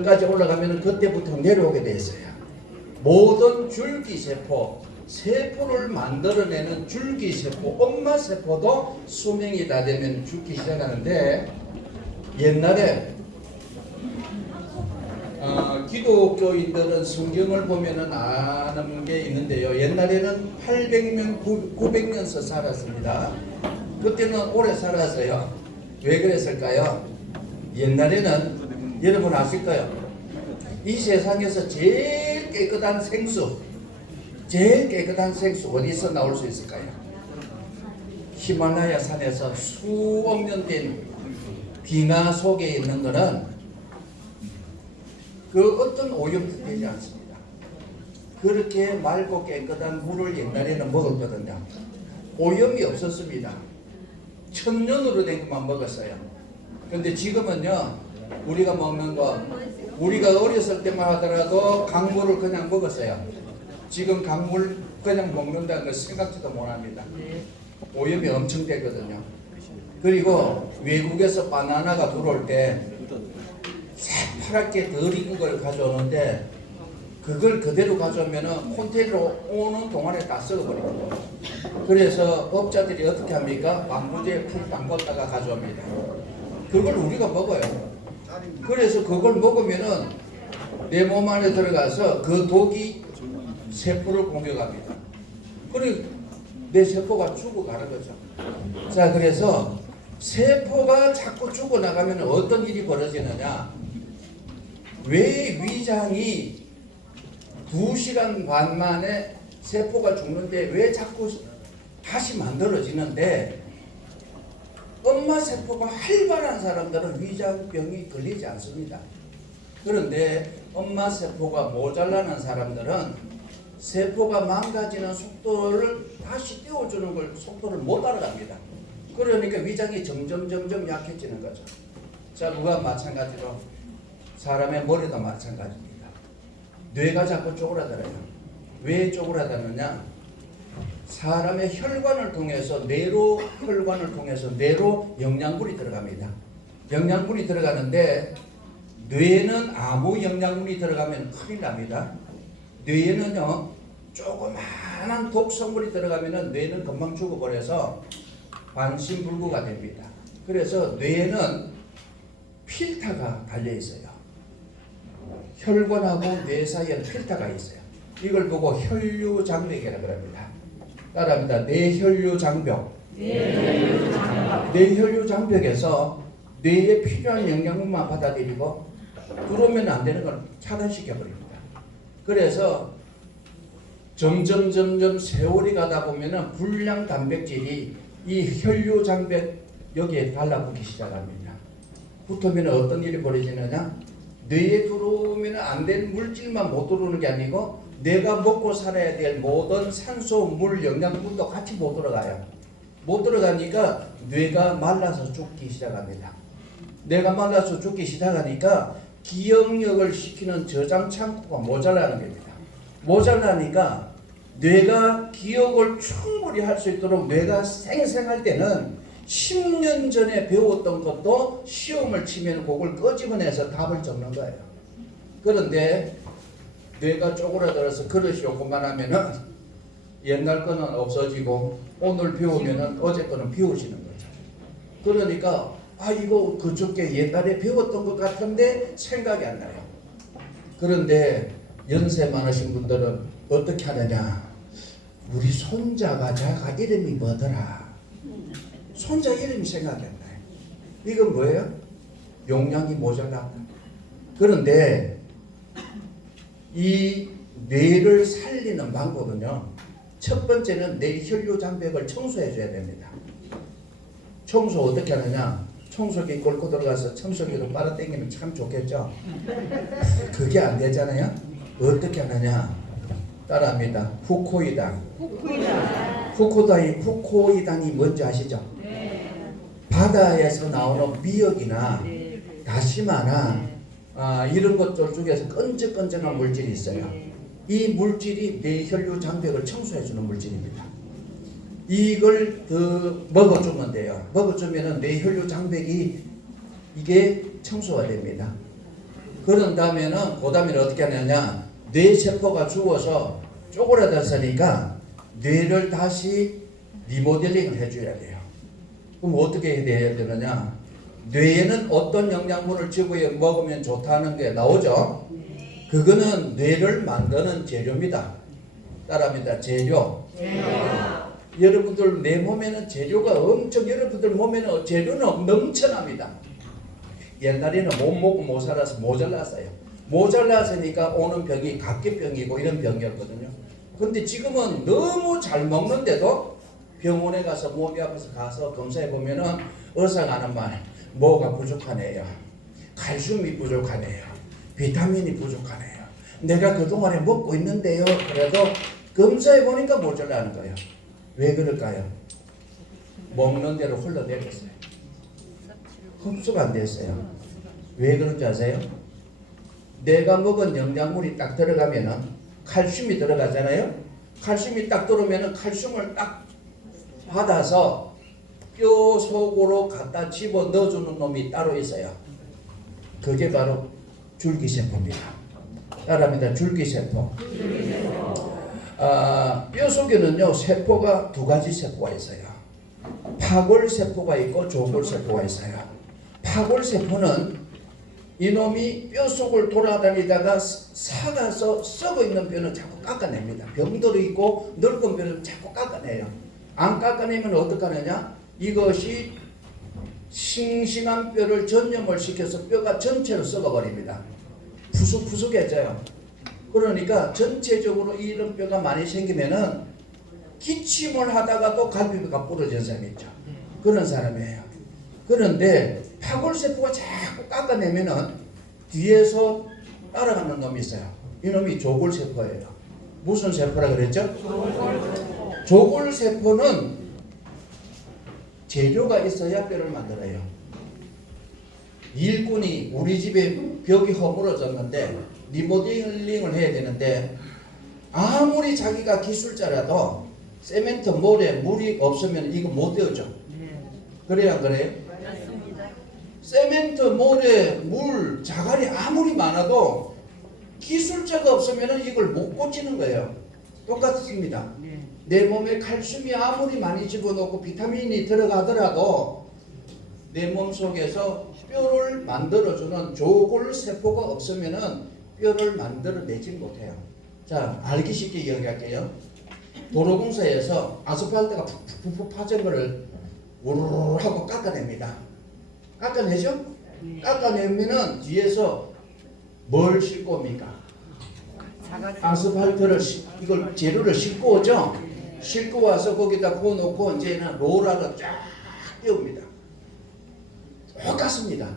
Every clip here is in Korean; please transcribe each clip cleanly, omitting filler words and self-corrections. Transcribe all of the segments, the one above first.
까지 올라가면 그때부터 내려오게 돼 있어요. 모든 줄기세포, 세포를 만들어내는 줄기세포, 엄마세포도 수명이 다 되면 죽기 시작하는데, 옛날에 기독교인들은 성경을 보면은 아는 게 있는데요. 옛날에는 800년, 900년서 살았습니다. 그때는 오래 살았어요. 왜 그랬을까요? 옛날에는 여러분 아실까요? 이 세상에서 제일 깨끗한 생수 어디서 나올 수 있을까요? 히말라야 산에서 수억 년 된 빙하 속에 있는 거는 그 어떤 오염도 되지 않습니다. 그렇게 맑고 깨끗한 물을 옛날에는 먹었거든요. 오염이 없었습니다. 천년으로 된 것만 먹었어요. 근데 지금은요, 우리가 먹는 거, 우리가 어렸을 때만 하더라도 강물을 그냥 먹었어요. 지금 강물 그냥 먹는다는 걸 생각지도 못합니다. 오염이 엄청 되거든요. 그리고 외국에서 바나나가 들어올 때 새파랗게 덜 익은 걸 가져오는데, 그걸 그대로 가져오면 콘테이너로 오는 동안에 다 썩어버립니다. 그래서 업자들이 어떻게 합니까? 방부제 풀 담궜다가 가져옵니다. 그걸 우리가 먹어요. 그래서 그걸 먹으면은 내 몸 안에 들어가서 그 독이 세포를 공격합니다. 그리고 내 세포가 죽어가는 거죠. 자, 그래서 세포가 자꾸 죽어나가면 어떤 일이 벌어지느냐? 왜 위장이 2시간 반 만에 세포가 죽는데 왜 자꾸 다시 만들어지는데, 엄마 세포가 활발한 사람들은 위장병이 걸리지 않습니다. 그런데 엄마 세포가 모자라는 사람들은 세포가 망가지는 속도를 다시 띄워주는 걸 속도를 못 따라갑니다. 그러니까 위장이 점점 약해지는 거죠. 자, 그와 마찬가지로 사람의 머리도 마찬가지입니다. 뇌가 자꾸 쪼그라들어요. 왜 쪼그라드느냐? 사람의 혈관을 통해서 혈관을 통해서 뇌로 영양분이 들어갑니다. 영양분이 들어가는데, 뇌는 아무 영양분이 들어가면 큰일 납니다. 뇌에는요, 조그마한 독성물이 들어가면 뇌는 금방 죽어버려서 반신불구가 됩니다. 그래서 뇌에는 필터가 달려 있어요. 혈관하고 뇌 사이에는 필터가 있어요. 이걸 보고 혈류장벽이라고 합니다. 따라합니다. 뇌혈류장벽. 뇌혈류장벽에서 뇌에 필요한 영양분만 받아들이고 들어오면 안 되는 걸 차단시켜 버립니다. 그래서 점점 세월이 가다 보면은 불량 단백질이 이 혈류장벽 여기에 달라붙기 시작합니다. 붙으면 어떤 일이 벌어지느냐? 뇌에 들어오면 안 되는 물질만 못 들어오는 게 아니고, 내가 먹고 살아야 될 모든 산소, 물, 영양분도 같이 못 들어가요. 못 들어가니까 뇌가 말라서 죽기 시작합니다. 뇌가 말라서 죽기 시작하니까 기억력을 시키는 저장 창구가 모자라는 겁니다. 모자라니까 뇌가 기억을 충분히 할 수 있도록, 뇌가 생생할 때는 10년 전에 배웠던 것도 시험을 치면 그걸 끄집어내서 답을 적는 거예요. 그런데 뇌가 쪼그라들어서 그릇이 요것만 하면은 옛날 거는 없어지고 오늘 배우면은 어제 거는 비우시는 거죠. 그러니까 이거 그저께 옛날에 배웠던 것 같은데 생각이 안 나요. 그런데 연세 많으신 분들은 어떻게 하느냐? 우리 손자가 자가 이름이 뭐더라? 손자 이름이 생각이 안 나요. 이건 뭐예요? 용량이 모자라. 그런데 이 뇌를 살리는 방법은요, 첫 번째는 뇌 혈류장벽을 청소해 줘야 됩니다. 청소 어떻게 하느냐? 청소기 꼴고 들어가서 청소기로 빨아당기면 참 좋겠죠? 그게 안 되잖아요? 어떻게 하느냐? 따라합니다. 후코이단이 뭔지 아시죠? 바다에서 나오는 미역이나 다시마나 이런 것들 중에서 끈적끈적한 물질이 있어요. 이 물질이 뇌 혈류장벽을 청소해주는 물질입니다. 이걸 먹어주면 돼요. 먹어주면 뇌 혈류장벽이 이게 청소가 됩니다. 그런 다음에는 그 다음에는 어떻게 하느냐, 뇌세포가 죽어서 쪼그라졌으니까 뇌를 다시 리모델링을 해줘야 돼요. 그럼 어떻게 해야 되느냐, 뇌에는 어떤 영양분을 집어에 먹으면 좋다는 게 나오죠. 그거는 뇌를 만드는 재료입니다. 따라합니다. 재료. 여러분들 내 몸에는 재료가 엄청, 여러분들 몸에는 재료는 넘쳐납니다. 옛날에는 못 먹고 못 살아서 모자랐어요. 모자랐으니까 오는 병이 각기병이고 이런 병이었거든요. 그런데 지금은 너무 잘 먹는데도 병원에 가서 몸이 아파서 가서 검사해 보면은 의사가 하는 말, 뭐가 부족하네요. 칼슘이 부족하네요. 비타민이 부족하네요. 내가 그동안에 먹고 있는데요. 그래도 검사해 보니까 모자라는 거예요. 왜 그럴까요? 먹는 대로 흘러내렸어요. 흡수가 안 됐어요. 왜 그런지 아세요? 내가 먹은 영양물이 딱 들어가면은 칼슘이 들어가잖아요. 칼슘이 딱 들어오면은 칼슘을 딱 받아서 뼈 속으로 갖다 집어 넣어주는 놈이 따로 있어요. 그게 바로 줄기세포입니다. 따라합니다. 줄기세포. 뼈 속에는요, 세포가 두 가지 세포가 있어요. 파골세포가 있고 조골세포가 있어요. 파골세포는 이놈이 뼈 속을 돌아다니다가 사가서 썩어 있는 뼈는 자꾸 깎아냅니다. 병들어 있고 늙은 뼈를 자꾸 깎아내요. 안 깎아내면 어떡하느냐? 이것이 싱싱한 뼈를 전염을 시켜서 뼈가 전체로 썩어버립니다. 푸석푸석해져요. 그러니까 전체적으로 이런 뼈가 많이 생기면은 기침을 하다가도 갈비뼈가 부러진 사람이 있죠. 그런 사람이에요. 그런데 파골세포가 자꾸 깎아내면은 뒤에서 따라가는 놈이 있어요. 이놈이 조골세포예요. 무슨 세포라 그랬죠? 조골세포는 재료가 있어야 뼈를 만들어요. 일꾼이 우리 집에 벽이 허물어졌는데 리모델링을 해야 되는데 아무리 자기가 기술자라도 세멘트 몰에 물이 없으면 이거 못 되어져. 그래야 안 그래요? 세멘트 몰에 물 자갈이 아무리 많아도 기술자가 없으면 이걸 못 고치는 거예요. 똑같습니다. 내 몸에 칼슘이 아무리 많이 집어넣고 비타민이 들어가더라도 내 몸 속에서 뼈를 만들어주는 조골세포가 없으면 뼈를 만들어내지 못해요. 자, 알기 쉽게 이야기할게요. 도로공사에서 아스팔트가 푹푹 파진 거를 우르르 하고 깎아냅니다. 깎아내죠? 깎아내면은 뒤에서 뭘 싣고 옵니까? 아스팔트를 이걸 재료를 싣고 오죠. 싣고 와서 거기다 부어놓고 이제는 롤러로 쫙 띄웁니다. 똑같습니다.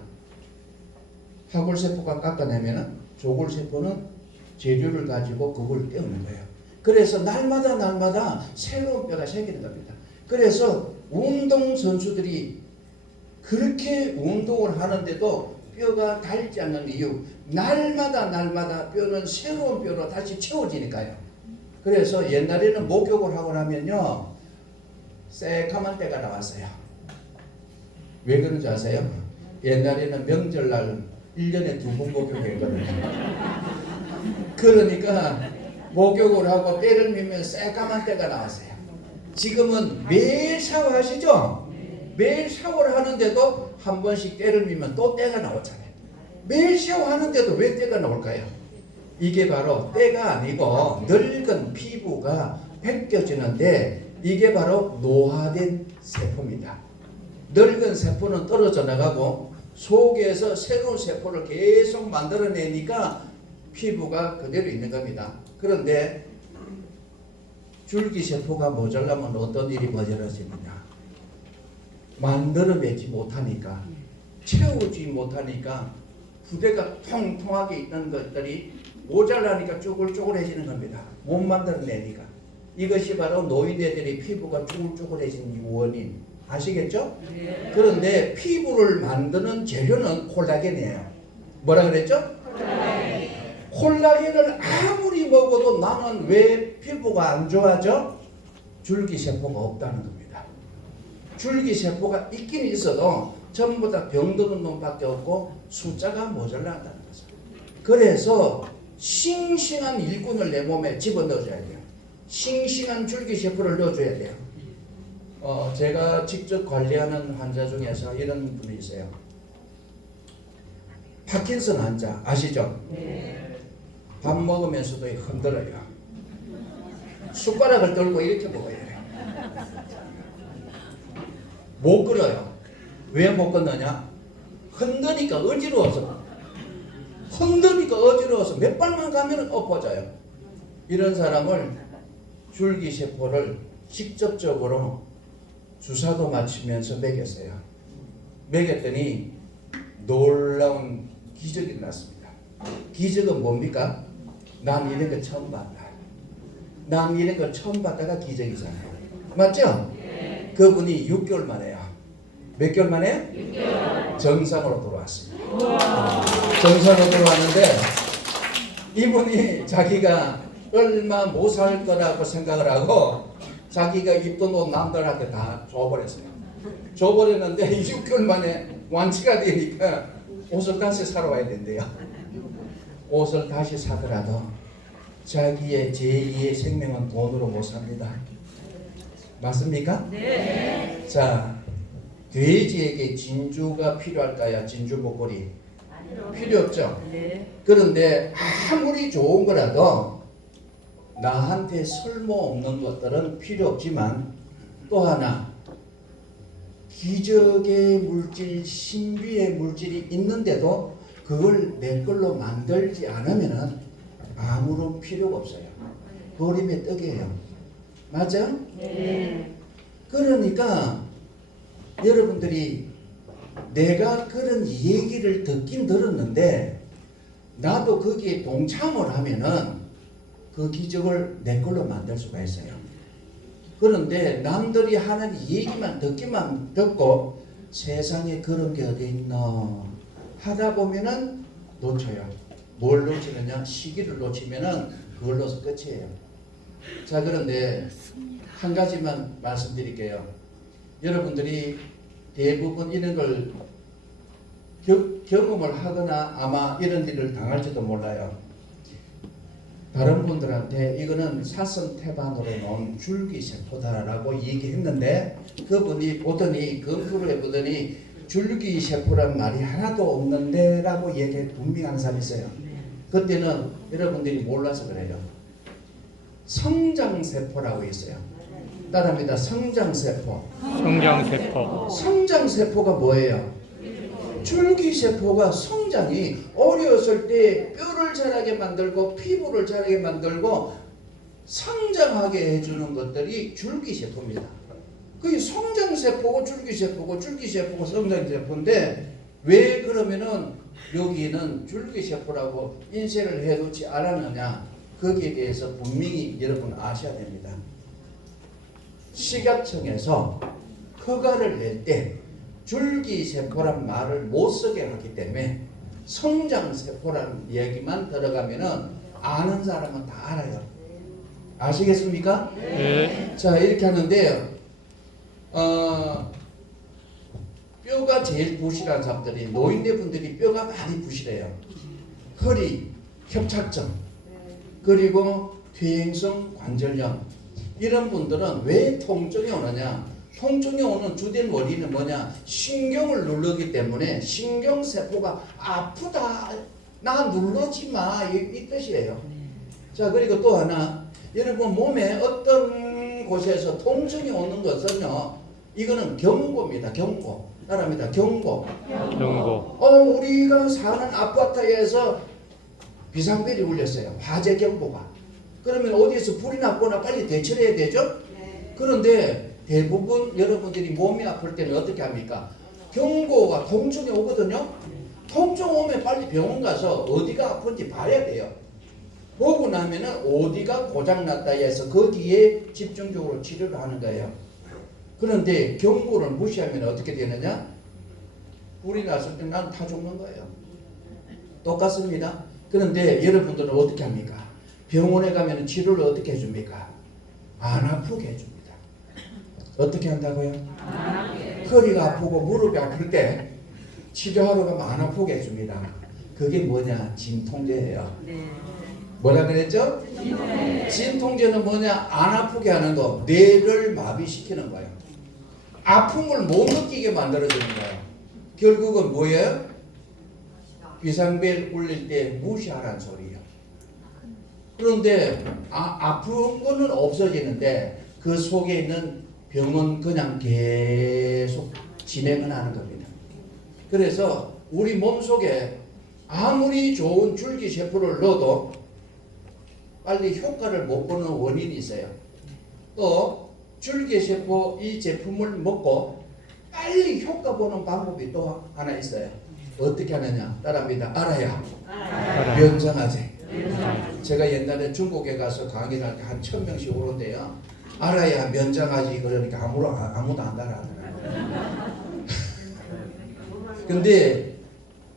파골세포가 깎아내면은 조골세포는 재료를 가지고 그걸 떼우는 거예요. 그래서 날마다 새로운 뼈가 생기는 겁니다. 그래서 운동선수들이 그렇게 운동을 하는데도 뼈가 닳지 않는 이유, 날마다 뼈는 새로운 뼈로 다시 채워지니까요. 그래서 옛날에는 목욕을 하고 나면요, 새까만 때가 나왔어요. 왜 그런지 아세요? 옛날에는 명절날 1년에 2번 목욕했거든요. 그러니까 목욕을 하고 때를 밀면 새까만 때가 나왔어요. 지금은 매일 샤워하시죠? 매일 샤워를 하는데도 한 번씩 때를 밀면 또 때가 나오잖아요. 매일 샤워하는데도 왜 때가 나올까요? 이게 바로 때가 아니고 늙은 피부가 벗겨지는데 이게 바로 노화된 세포입니다. 늙은 세포는 떨어져 나가고 속에서 새로운 세포를 계속 만들어내니까 피부가 그대로 있는 겁니다. 그런데 줄기세포가 모자라면 어떤 일이 모자라집니까? 만들어내지 못하니까, 채우지 못하니까 부대가 통통하게 있는 것들이 모자라니까 쭈글쭈글해지는 겁니다. 못 만들어내니까. 이것이 바로 노인네들이 피부가 쭈글쭈글해지는 원인 아시겠죠? 네. 그런데 피부를 만드는 재료는 콜라겐이에요. 뭐라 그랬죠? 콜라겐을 아무리 먹어도 나는 왜 피부가 안 좋아져? 줄기세포가 없다는 겁니다. 줄기세포가 있긴 있어도 전부 다 병드는 놈밖에 없고 숫자가 모자란다는 거죠. 그래서 싱싱한 일꾼을 내 몸에 집어넣어줘야 돼요. 싱싱한 줄기세포를 넣어줘야 돼요. 제가 직접 관리하는 환자 중에서 이런 분이 있어요. 파킨슨 환자 아시죠? 네. 밥 먹으면서도 흔들어요. 숟가락을 들고 이렇게 먹어요. 못 걸어요. 왜 못 걷느냐? 흔드니까 어지러워서. 몇 발만 가면 엎어져요. 이런 사람을 줄기세포를 직접적으로 주사도 맞추면서 먹였어요. 먹였더니 놀라운 기적이 났습니다. 기적은 뭡니까? 난 이런 거 처음 봤다. 난 이런 걸 처음 봤다가 기적이잖아요. 맞죠? 네. 그분이 6개월 만에요. 몇 개월 만에? 6개월. 정상으로 돌아왔습니다. 정상으로 돌아왔는데 이분이 자기가 얼마 못 살 거라고 생각을 하고 자기가 입던 옷 남들한테 다 줘버렸어요. 줘버렸는데 6개월 만에 완치가 되니까 옷을 다시 사러 와야 된대요. 옷을 다시 사더라도 자기의 제2의 생명은 돈으로 못 삽니다. 맞습니까? 네. 자, 돼지에게 진주가 필요할까요? 진주 목걸이 필요 없죠. 네. 그런데 아무리 좋은 거라도 나한테 쓸모없는 것들은 필요 없지만 또 하나 기적의 물질, 신비의 물질이 있는데도 그걸 내 걸로 만들지 않으면 아무런 필요가 없어요. 버림의 떡이에요. 맞아? 네. 그러니까 여러분들이 내가 그런 얘기를 듣긴 들었는데 나도 거기에 동참을 하면은 그 기적을 내 걸로 만들 수가 있어요. 그런데 남들이 하는 얘기만 듣기만 듣고 세상에 그런 게 어디 있나 하다 보면은 놓쳐요. 뭘 놓치느냐? 시기를 놓치면은 그걸로서 끝이에요. 자, 그런데 한 가지만 말씀드릴게요. 여러분들이 대부분 이런 걸 경험을 하거나 아마 이런 일을 당할지도 몰라요. 다른 분들한테 이거는 사선태반으로 놓은 줄기세포다라고 얘기했는데 그분이 보더니 검토를 해보더니 줄기세포란 말이 하나도 없는데 라고 분명한 사람이 있어요. 그때는 여러분들이 몰라서 그래요. 성장세포라고 있어요. 따라합니다. 성장세포. 성장세포가 뭐예요? 줄기세포가 성장이 어렸을 때 뼈를 자라게 만들고 피부를 자라게 만들고 성장하게 해주는 것들이 줄기세포입니다. 그게 성장세포고 줄기세포고 성장세포인데 왜 그러면은 여기는 줄기세포라고 인쇄를 해놓지 않았느냐? 거기에 대해서 분명히 여러분 아셔야 됩니다. 식약청에서 허가를 낼 때 줄기세포란 말을 못 쓰게 하기 때문에 성장세포라는 얘기만 들어가면은 아는 사람은 다 알아요. 아시겠습니까? 네. 자, 이렇게 하는데요. 뼈가 제일 부실한 사람들이 노인네분들이 뼈가 많이 부실해요. 허리, 협착증, 그리고 퇴행성 관절염 이런 분들은 왜 통증이 오느냐? 통증이 오는 주된 원인은 뭐냐? 신경을 누르기 때문에 신경세포가 아프다. 나 누르지 마. 이 뜻이에요. 자, 그리고 또 하나. 여러분 몸에 어떤 곳에서 통증이 오는 것은요. 이거는 경고입니다. 경고. 따라합니다. 경고. 우리가 사는 아파트에서 비상벨이 울렸어요. 화재 경보가. 그러면 어디에서 불이 났거나 빨리 대처를 해야 되죠? 그런데 대부분 여러분들이 몸이 아플 때는 어떻게 합니까? 경고가 통증이 오거든요. 통증 오면 빨리 병원 가서 어디가 아픈지 봐야 돼요. 보고 나면은 어디가 고장났다 해서 거기에 집중적으로 치료를 하는 거예요. 그런데 경고를 무시하면 어떻게 되느냐? 불이 났을 때 난 다 죽는 거예요. 똑같습니다. 그런데 여러분들은 어떻게 합니까? 병원에 가면 치료를 어떻게 해줍니까? 안 아프게 해줍니다. 어떻게 한다고요? 허리가 아프고 무릎이 아플 때 치료하러 가면 안 아프게 해줍니다. 그게 뭐냐? 진통제예요. 네. 뭐라 그랬죠? 진통제는 뭐냐? 안 아프게 하는 거, 뇌를 마비시키는 거예요. 아픔을 못 느끼게 만들어주는 거예요. 결국은 뭐예요? 비상벨 울릴 때 무시하라는 소리예요. 그런데 아픈 거는 없어지는데 그 속에 있는 병은 그냥 계속 진행을 하는 겁니다. 그래서 우리 몸속에 아무리 좋은 줄기세포를 넣어도 빨리 효과를 못 보는 원인이 있어요. 또 줄기세포 이 제품을 먹고 빨리 효과 보는 방법이 또 하나 있어요. 어떻게 하느냐? 따라합니다. 알아야 면장하지. 제가 옛날에 중국에 가서 강의를 할 때 한 1000명씩 오는데요. 알아야 면장하지. 그러니까 아무도 안 따라하더라고요. 근데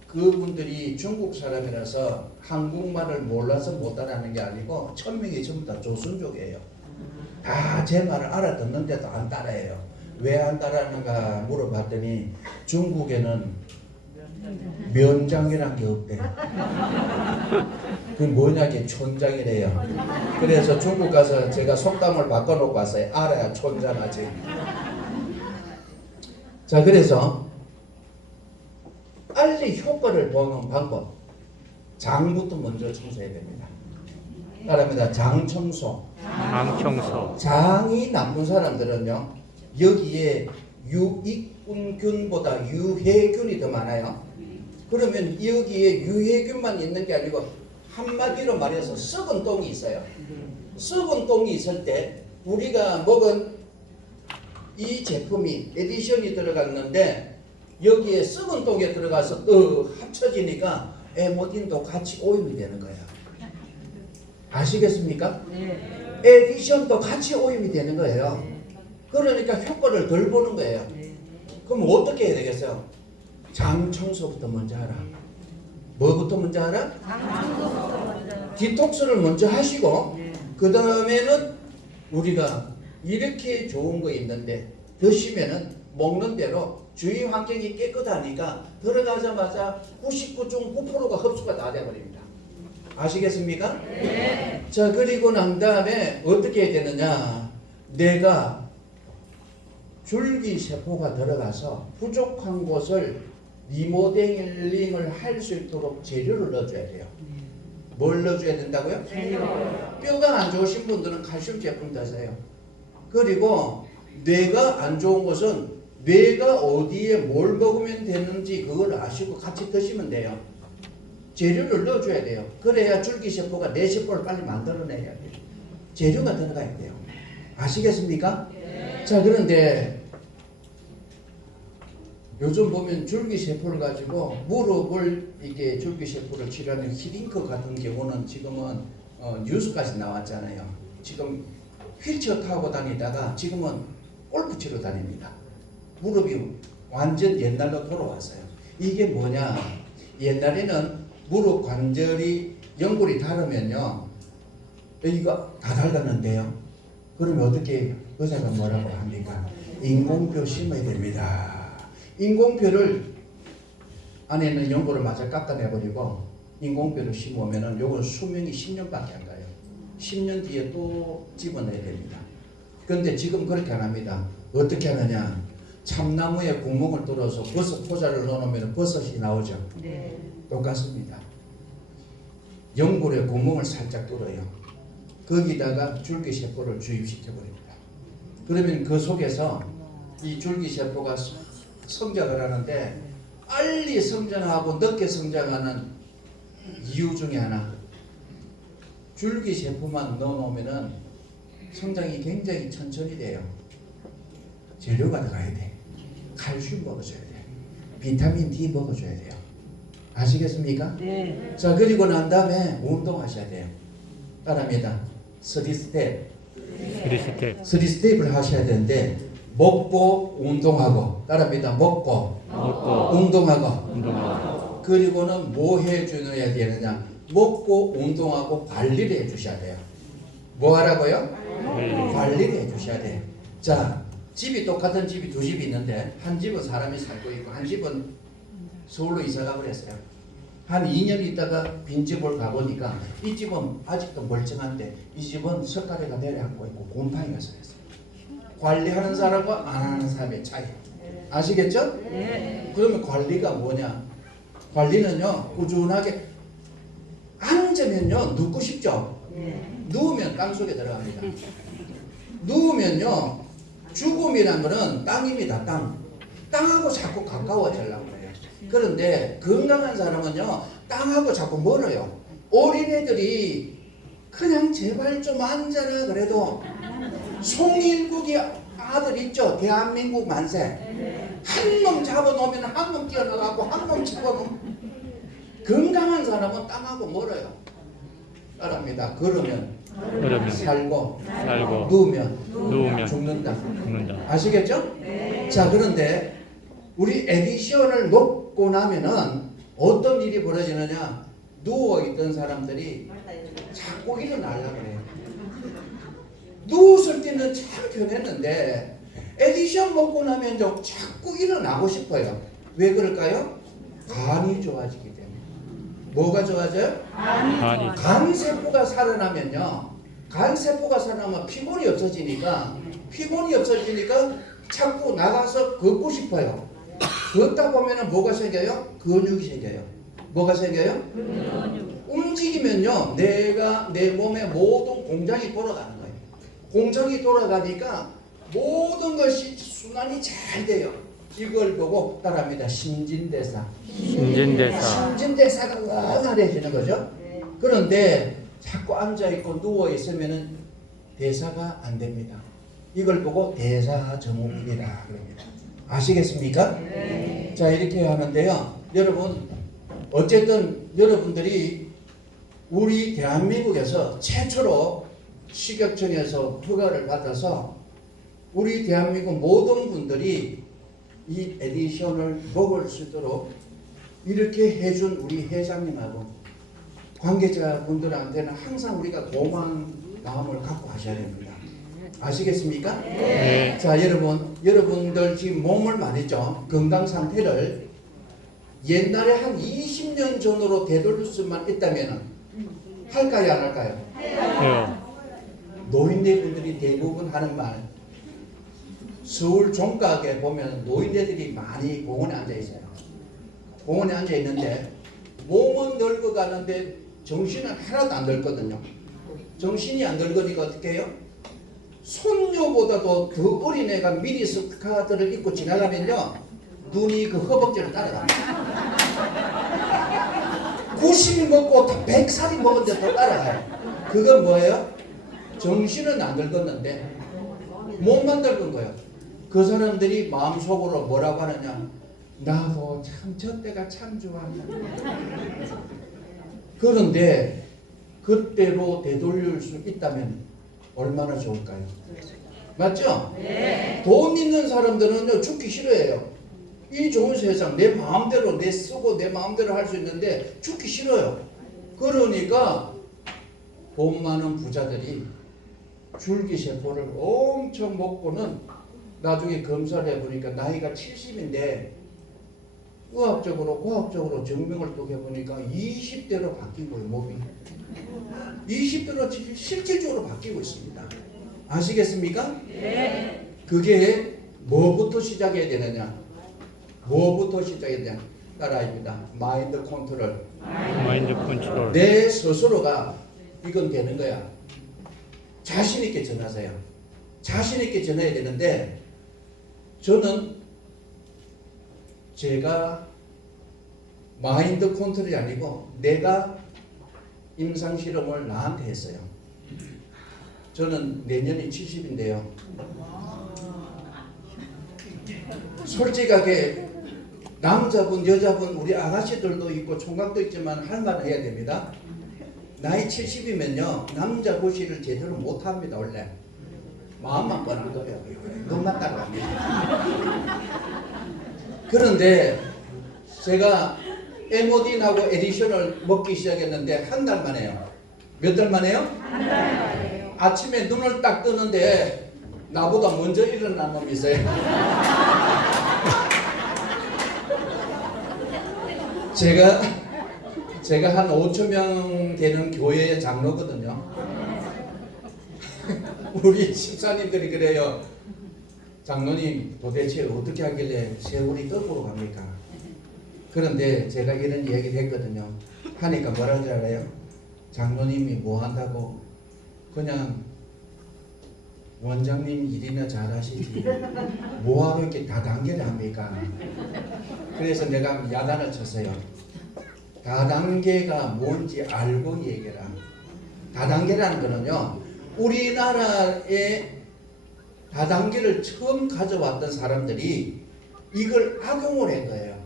그분들이 중국 사람이라서 한국말을 몰라서 못 따라하는 게 아니고 1000명이 전부 다 조선족이에요. 다 제 말을 알아듣는데도 안 따라해요. 왜 안 따라하는가 물어봤더니 중국에는 면장이란 게 없대. 그 뭐냐게 촌장이래요. 그래서 중국 가서 제가 속담을 바꿔놓고 왔어요. 알아야 촌장하지. 자, 그래서 빨리 효과를 보는 방법. 장부터 먼저 청소해야 됩니다. 따라합니다. 장 청소. 장이 나쁜 사람들은요, 여기에 유익균보다 유해균이 더 많아요. 그러면 여기에 유해균만 있는 게 아니고 한마디로 말해서 썩은 똥이 있어요. 썩은 똥이 있을 때 우리가 먹은 이 제품이 에디션이 들어갔는데 여기에 썩은 똥에 들어가서 합쳐지니까 에모딘도 같이 오염이 되는 거예요. 아시겠습니까? 네. 에디션도 같이 오염이 되는 거예요. 그러니까 효과를 덜 보는 거예요. 그럼 어떻게 해야 되겠어요? 장 청소부터 먼저 하라. 뭐부터 먼저 하라? 디톡스를 먼저 하시고 그 다음에는 우리가 이렇게 좋은 거 있는데 드시면은 먹는 대로 주위 환경이 깨끗하니까 들어가자마자 99.9%가 흡수가 다 돼버립니다. 아시겠습니까? 네. 자, 그리고 난 다음에 어떻게 해야 되느냐? 내가 줄기세포가 들어가서 부족한 곳을 리모델링을 할 수 있도록 재료를 넣어줘야 돼요. 뭘 넣어줘야 된다고요? 뼈가 안 좋으신 분들은 칼슘 제품 드세요. 그리고 뇌가 안 좋은 것은 뇌가 어디에 뭘 먹으면 되는지 그걸 아시고 같이 드시면 돼요. 재료를 넣어줘야 돼요. 그래야 줄기세포가 내 세포를 빨리 만들어내야 돼요. 재료가 들어가야 돼요. 아시겠습니까? 네. 자, 그런데 요즘 보면 줄기세포를 가지고 무릎을 이게 줄기세포를 치료하는 히딩크 같은 경우는 지금은 뉴스까지 나왔잖아요. 지금 휠체어 타고 다니다가 지금은 골프 치러 다닙니다. 무릎이 완전 옛날로 돌아왔어요. 이게 뭐냐? 옛날에는 무릎 관절이 연골이 닳으면요, 여기가 다 닳았는데요. 그러면 어떻게 의사가 뭐라고 합니까? 인공뼈 심어야 됩니다. 인공뼈를 안에 있는 연골을 마저 깎아내버리고 인공뼈를 심으면은 요건 수명이 10년밖에 안 가요. 10년 뒤에 또 집어내야 됩니다. 그런데 지금 그렇게 안 합니다. 어떻게 하느냐? 참나무에 구멍을 뚫어서 버섯 포자를 넣어놓으면 버섯이 나오죠. 네. 똑같습니다. 연골에 구멍을 살짝 뚫어요. 거기다가 줄기세포를 주입시켜버립니다. 그러면 그 속에서 이 줄기세포가 성장을 하는데 빨리 성장하고 늦게 성장하는 이유 중에 하나, 줄기세포만 넣어놓으면 성장이 굉장히 천천히 돼요. 재료가 들어가야 돼. 칼슘 먹어줘야 돼. 비타민 D 먹어줘야 돼요. 아시겠습니까? 네. 자, 그리고 난 다음에 운동하셔야 돼요. 따라합니다. 3스텝을 하셔야 되는데 먹고 운동하고, 따라합니다. 먹고 운동하고. 그리고는 뭐 해주어야 되느냐? 먹고 운동하고 관리를 해주셔야 돼요. 뭐 하라고요? 관리를 해주셔야 돼요. 자, 집이 똑같은 집이 두 집이 있는데 한 집은 사람이 살고 있고 한 집은 서울로 이사가 버렸어요. 한 2년 있다가 빈집을 가보니까 이 집은 아직도 멀쩡한데 이 집은 석가래가 내려앉고 있고 곰팡이가 서있어요. 관리하는 사람과 안 하는 사람의 차이. 아시겠죠? 네. 그러면 관리가 뭐냐? 관리는요, 꾸준하게 앉으면요, 눕고 싶죠? 누우면 땅속에 들어갑니다. 누우면요, 죽음이란 거는 땅입니다, 땅. 땅하고 자꾸 가까워지려고 해요. 그런데 건강한 사람은요, 땅하고 자꾸 멀어요. 어린애들이 그냥 제발 좀 앉아라 그래도 송일국이 아들 있죠? 대한민국 만세. 한 놈 잡아놓으면 한 놈 뛰어나가고 한 놈 잡아놓으면 건강한 사람은 땅하고 멀어요. 따라합니다. 걸으면 살고 누우면 죽는다. 아시겠죠? 네. 자, 그런데 우리 에디션을 먹고 나면은 어떤 일이 벌어지느냐? 누워있던 사람들이 자꾸 일어나려고 해요. 누웠을 때는 참 편했는데 에디션 먹고 나면 자꾸 일어나고 싶어요. 왜 그럴까요? 간이 좋아지기 때문에. 뭐가 좋아져요? 간 세포가 살아나면요. 간 세포가 살아나면 피곤이 없어지니까 자꾸 나가서 걷고 싶어요. 걷다 보면은 뭐가 생겨요? 근육이 생겨요. 뭐가 생겨요? 움직이면요. 내가 내 몸의 모든 공장이 돌아가는 거예요. 공장이 돌아가니까 모든 것이 순환이 잘 돼요. 이걸 보고 따라합니다. 신진대사가 원활해지는 거죠. 그런데 자꾸 앉아있고 누워있으면 대사가 안 됩니다. 이걸 보고 대사증후군이라 그럽니다. 아시겠습니까? 네. 자, 이렇게 하는데요. 여러분, 어쨌든 여러분들이 우리 대한민국에서 최초로 식약청에서 허가를 받아서 우리 대한민국 모든 분들이 이 에디션을 먹을 수 있도록 이렇게 해준 우리 회장님하고 관계자분들한테는 항상 우리가 고마운 마음을 갖고 하셔야 됩니다. 아시겠습니까? 네. 자, 여러분들 지금 몸을 말이죠. 건강 상태를 옛날에 한 20년 전으로 되돌릴 수만 있다면 할까요, 안 할까요? 해요. 노인네분들이 대부분 하는 말, 서울 종각에 보면 노인네들이 많이 공원에 앉아 있어요. 공원에 앉아 있는데 몸은 늙어가는데 정신은 하나도 안 늙거든요. 정신이 안 늙으니까 어떻게 해요? 손녀보다도 더 어린 애가 미니 스카드를 입고 지나가면요, 눈이 그 허벅지를 따라갑니다. 90이 먹고 100살이 먹었는데 또 따라가요. 그건 뭐예요? 정신은 안 늙었는데 몸만 늙은 거예요. 그 사람들이 마음속으로 뭐라고 하느냐? 나도 참 저때가 참 좋았나. 그런데 그때로 되돌릴 수 있다면 얼마나 좋을까요? 맞죠? 네. 돈 있는 사람들은 죽기 싫어해요. 이 좋은 세상 내 마음대로 내 쓰고 내 마음대로 할 수 있는데 죽기 싫어요. 그러니까 돈 많은 부자들이 줄기세포를 엄청 먹고는 나중에 검사를 해보니까 나이가 70인데 의학적으로 과학적으로 증명을 또 해보니까 20대로 바뀐 거예요. 몸이 20대로 실질적으로 바뀌고 있습니다. 아시겠습니까? 네. 그게 뭐부터 시작해야 되느냐? 뭐부터 시작해야 되냐? 따라입니다. 마인드 컨트롤. 내 스스로가 이건 되는 거야. 자신 있게 전하세요. 자신 있게 전해야 되는데 저는 제가 마인드 컨트롤이 아니고 내가 임상실험을 나한테 했어요. 저는 내년이 70인데요. 솔직하게 남자분, 여자분, 우리 아가씨들도 있고 총각도 있지만 할 말은 해야 됩니다. 나이 70이면요 남자 구실을 제대로 못합니다. 원래 마음만 뻔한 거예요. 눈만 따라갑니다. 그런데 제가 에모딘하고 에디션을 먹기 시작했는데 한 달 만에요. 몇 달 만에요? 한 달 만에요. 아침에 눈을 딱 뜨는데 나보다 먼저 일어난 놈이 있어요. 제가 제가 한 5천 명 되는 교회의 장로거든요. 우리 집사님들이 그래요. 장로님 도대체 어떻게 하길래 세월이 거꾸로 갑니까? 그런데 제가 이런 얘기를 했거든요. 하니까 뭐라 줄 알아요? 장로님이 뭐 한다고 그냥 원장님 일이나 잘하시지 뭐하러 이렇게 다단계를 합니까? 그래서 내가 야단을 쳤어요. 다단계가 뭔지 알고 얘기해라. 다단계라는 거는요, 우리나라에 다단계를 처음 가져왔던 사람들이 이걸 악용을 한 거예요.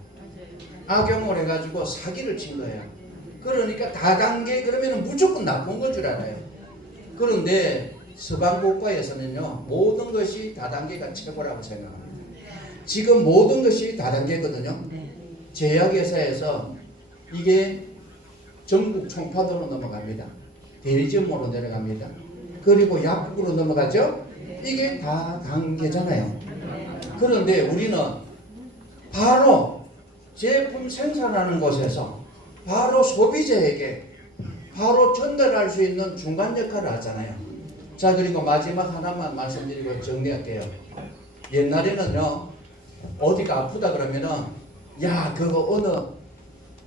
악용을 해가지고 사기를 친 거예요. 그러니까 다단계 그러면 무조건 나쁜 건 줄 알아요. 그런데 서방 국가에서는요, 모든 것이 다단계가 최고라고 생각합니다. 지금 모든 것이 다단계거든요. 제약회사에서 이게 전국 총파도로 넘어갑니다. 대리점으로 내려갑니다. 그리고 약국으로 넘어가죠. 이게 다 단계잖아요. 그런데 우리는 바로 제품 생산하는 곳에서 바로 소비자에게 바로 전달할 수 있는 중간 역할을 하잖아요. 자, 그리고 마지막 하나만 말씀드리고 정리할게요. 옛날에는요, 어디가 아프다 그러면은 야, 그거 어느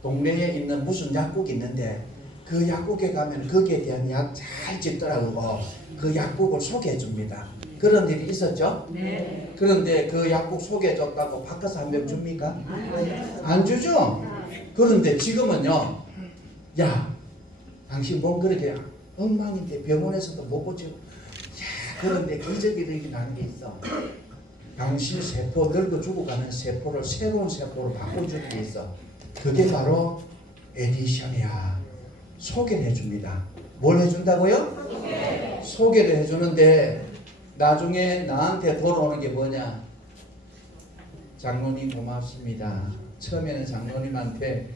동네에 있는 무슨 약국이 있는데 그 약국에 가면 거기에 대한 약 잘 짓더라고. 그 약국을 소개해 줍니다. 그런 일이 있었죠? 네. 그런데 그 약국 소개해 줬다고 바꿔서 한 병 줍니까? 안 주죠? 그런데 지금은요, 야, 당신 몸 그렇게 엉망인데 병원에서도 못 고치고, 야, 그런데 기적이 나는 게 있어. 당신 세포 늙어 죽어가는 세포를 새로운 세포로 바꿔주는 게 있어. 그게 바로 에디션이야. 소개를 해줍니다. 뭘 해준다고요? 소개를 해주는데 나중에 나한테 돌아오는 게 뭐냐? 장로님 고맙습니다. 처음에는 장로님한테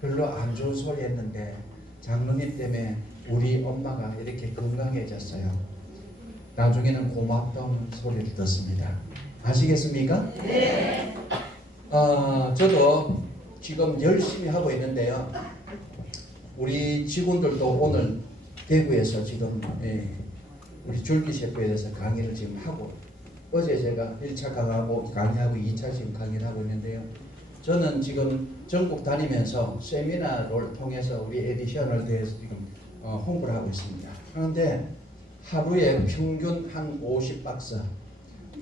별로 안 좋은 소리 했는데 장로님 때문에 우리 엄마가 이렇게 건강해졌어요. 나중에는 고맙다는 소리를 듣습니다. 아시겠습니까? 네. 저도 지금 열심히 하고 있는데요. 우리 직원들도 오늘 대구에서 지금 우리 줄기 셰프에 대해서 강의를 지금 하고, 어제 제가 1차 강의하고 2차 지금 강의를 하고 있는데요. 저는 지금 전국 다니면서 세미나를 통해서 우리 에디션을 대해서 지금 홍보를 하고 있습니다. 그런데 하루에 평균 한 50박스,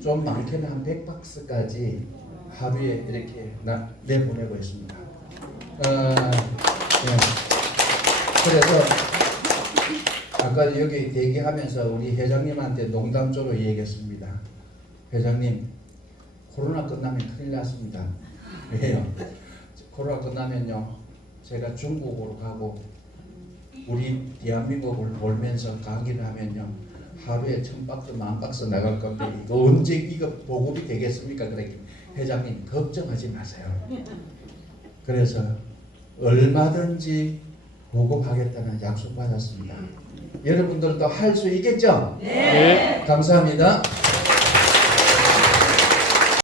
좀 많게는 한 100박스까지 하루에 이렇게 내보내고 있습니다. 네. 그래서 아까 여기 대기하면서 우리 회장님한테 농담조로 얘기했습니다. 회장님, 코로나 끝나면 큰일 났습니다. 왜요? 코로나 끝나면요, 제가 중국으로 가고 우리 대한민국을 돌면서 강의를 하면요, 하루에 1000박스, 10,000박스 나갈 건데 이거 언제 이거 보급이 되겠습니까? 그래, 회장님 걱정하지 마세요. 그래서 얼마든지 보급하겠다는 약속 받았습니다. 여러분들도 할 수 있겠죠? 네. 감사합니다.